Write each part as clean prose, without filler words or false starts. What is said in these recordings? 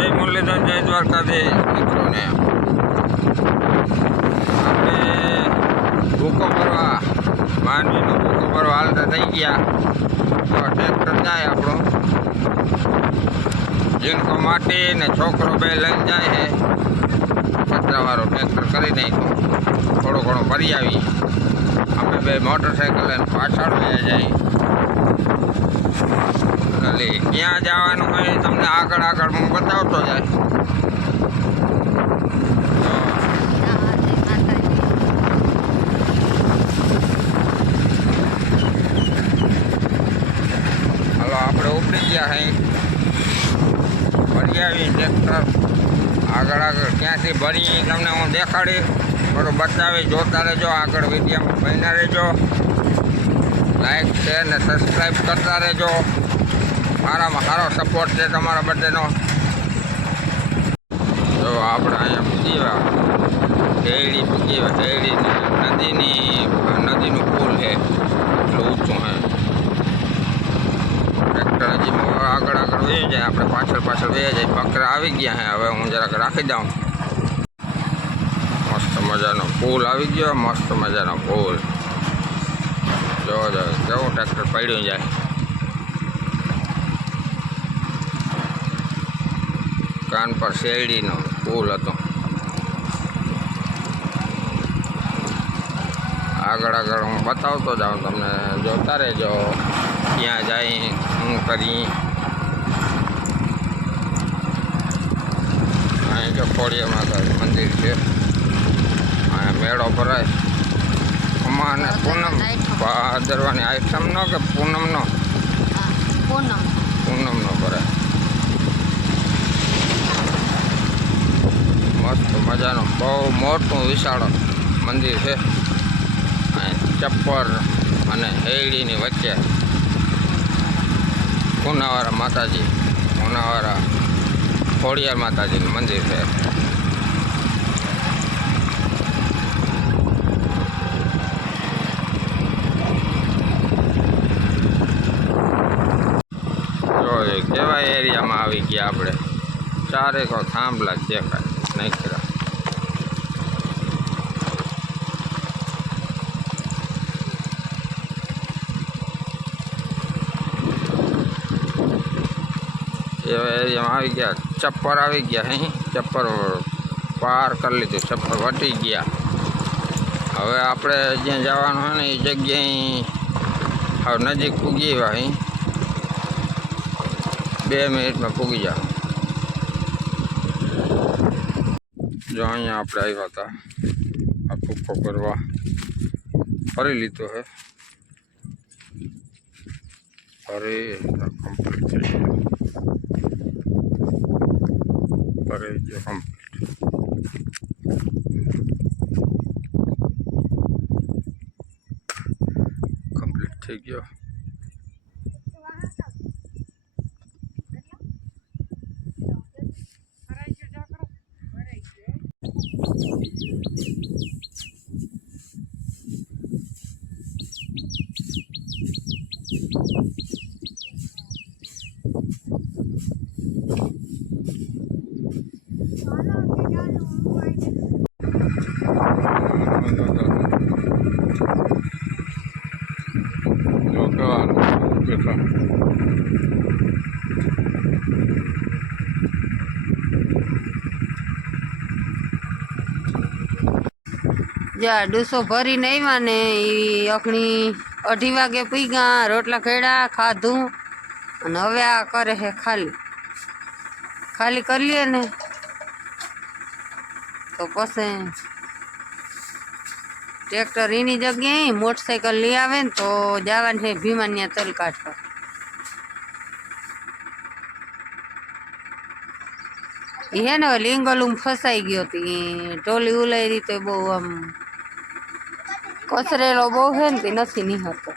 જય મુરલીધર, જય દ્વારકાધીશ મિત્રોને. આપણે ભૂકો ભરવા માંડવીનો ભૂકો ભરવા હાલતા થઈ ગયા. તો ટ્રેક્ટર જાય આપણો જીનકો માટી ને છોકરો બે લઈને જાય છે. કચરાવાળો ટ્રેક્ટર કરી નાખ્યો, થોડો ઘણો ભરી આવી. અમે બે મોટરસાઇકલ લઈને પાછળ વયા જાય. એટલે ક્યાં જવાનું હોય તમને આગળ આગળ હું બતાવતો જાય. હાલો આપણે ઉપડી ગયા અહીં ભરી આવી ટ્રેક્ટર. આગળ આગળ ક્યાંથી ભરી તમને હું દેખાડી બધું બતાવી. જોતા રહેજો, આગળ વિડીયોમાં બન્યા રહેજો. લાઈક શેર ને સબસ્ક્રાઈબ કરતા રહેજો. સારામાં સારો સપોર્ટ છે તમારા બધાનો. તો આપણે અહીંયા પૂગીવા હેડી પૂગીવા. હેડી નદીનું પુલ છે, એટલું ઊંચું છે. ટ્રેક્ટર હજી આગળ આગળ વહી જાય, આપણે પાછળ પાછળ વહી જાય. બકરા આવી ગયા છે, હવે હું જરાક રાખી દઉં. મસ્ત મજાનો પુલ આવી ગયો, મસ્ત મજાનો પુલ. જો કેવું ટ્રેક્ટર પડ્યું જાય. કાન પર શેરડીનો પુલ હતો. આગળ આગળ હું બતાવતો જાઉં તમને, જોતા રહેજો. ક્યાં જાય શું કરી. અહીં જો ખોડિયા માતા મંદિર છે, અહીંયા મેળો ભરાય. અમાને પૂનમ ભાદરવાની આઈટમનો કે પૂનમનો ભરાય. મસ્ત મજાનું બહુ મોટું વિશાળ મંદિર છે. ચપ્પર અને હેડીની વચ્ચે પૂનાવાળા માતાજી, પૂનાવાળા ખોડિયાર માતાજીનું મંદિર છે. જો કેવા એરિયામાં આવી ગયા આપણે. ચારેકો થાંભલા દેખાય નહીં ખરા. એવા એરિયામાં આવી ગયા. ચપ્પર આવી ગયા. અહીં ચપ્પર પાર કરી લીધું, ચપ્પર વટી ગયા. હવે આપણે જ્યાં જવાનું હોય ને એ જગ્યાએ હવે નજીક પૂગી આવ્યા. અહીં 2 મિનિટમાં પૂગી જાઓ. જો અહીંયા આપણે આવ્યા હતા આ ભૂકો કરવા, ફરી લીધો હે. ફરી કમ્પ્લીટ થઈ ગયો. ફરી ગયો કમ્પ્લીટ થઈ ગયો. જા ડૂસો ભરીને આવ્યા ને એ અખણી 2:30 વાગે પીગા. રોટલા ખેડા ખાધું અને હવે આ કરે છે ખાલી કરી લઈએ ને તો પછી ટ્રેક્ટર એની જગ્યાએ મોટરસાઇકલ લઈ આવે ને તો જવાનું છે ભીમાન્યા તલ કાઢવા. એ હે ને લીંગોલું ફસાઈ ગયો હતી. ટોલી ઉલાઈ તો બહુ આમ કચરેલો બહુ છે ને તે નથી નિહાળતો.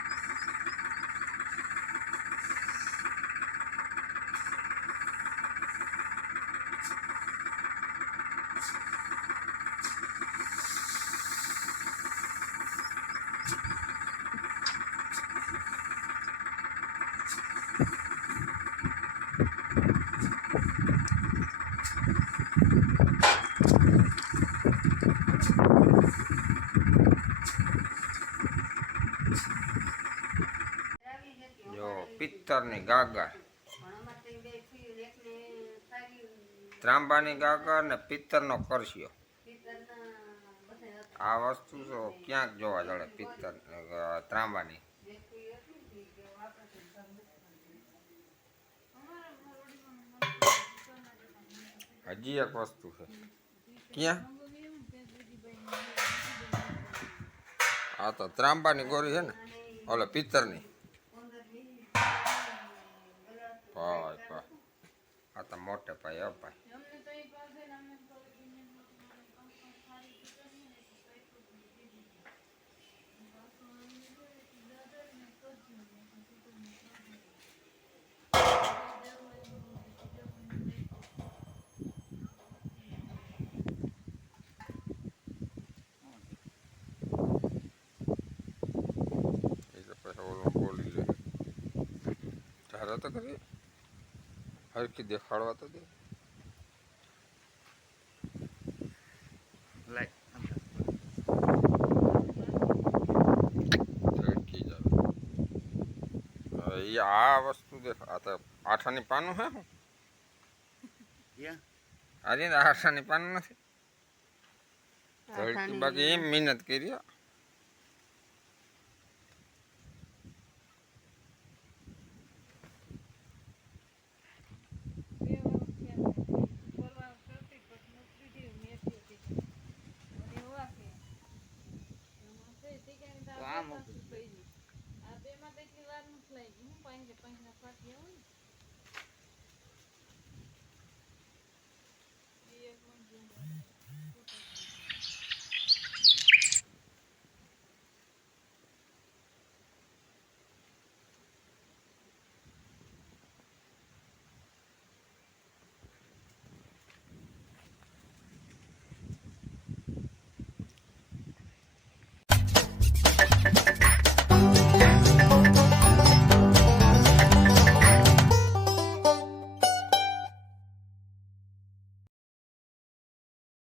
પિત્તરની ગાગર, ત્રાંબાની ગાગર ને પિત્તરનો કરશિયો. આ વસ્તુ તો ક્યાંક જોવા જડે પિત્તર ત્રાંબાની. હજી એક વસ્તુ છે ક્યાં આ તો ત્રાંબાની ગોરી છે ને ઓલે પિત્તરની. ભાઈ ભાઈ આ તો મોટે ભાઈ હો ભાઈ. ધારા તો કરી હરખી દેખાડવા તો દે. ઝડકી જાવે. હવે એ આ વસ્તુ દેખ આ તો આઠાની પાનું હે હું આજે આઠાની પાનું નથી. ઝડકી બાકી એમ મહેનત કરી.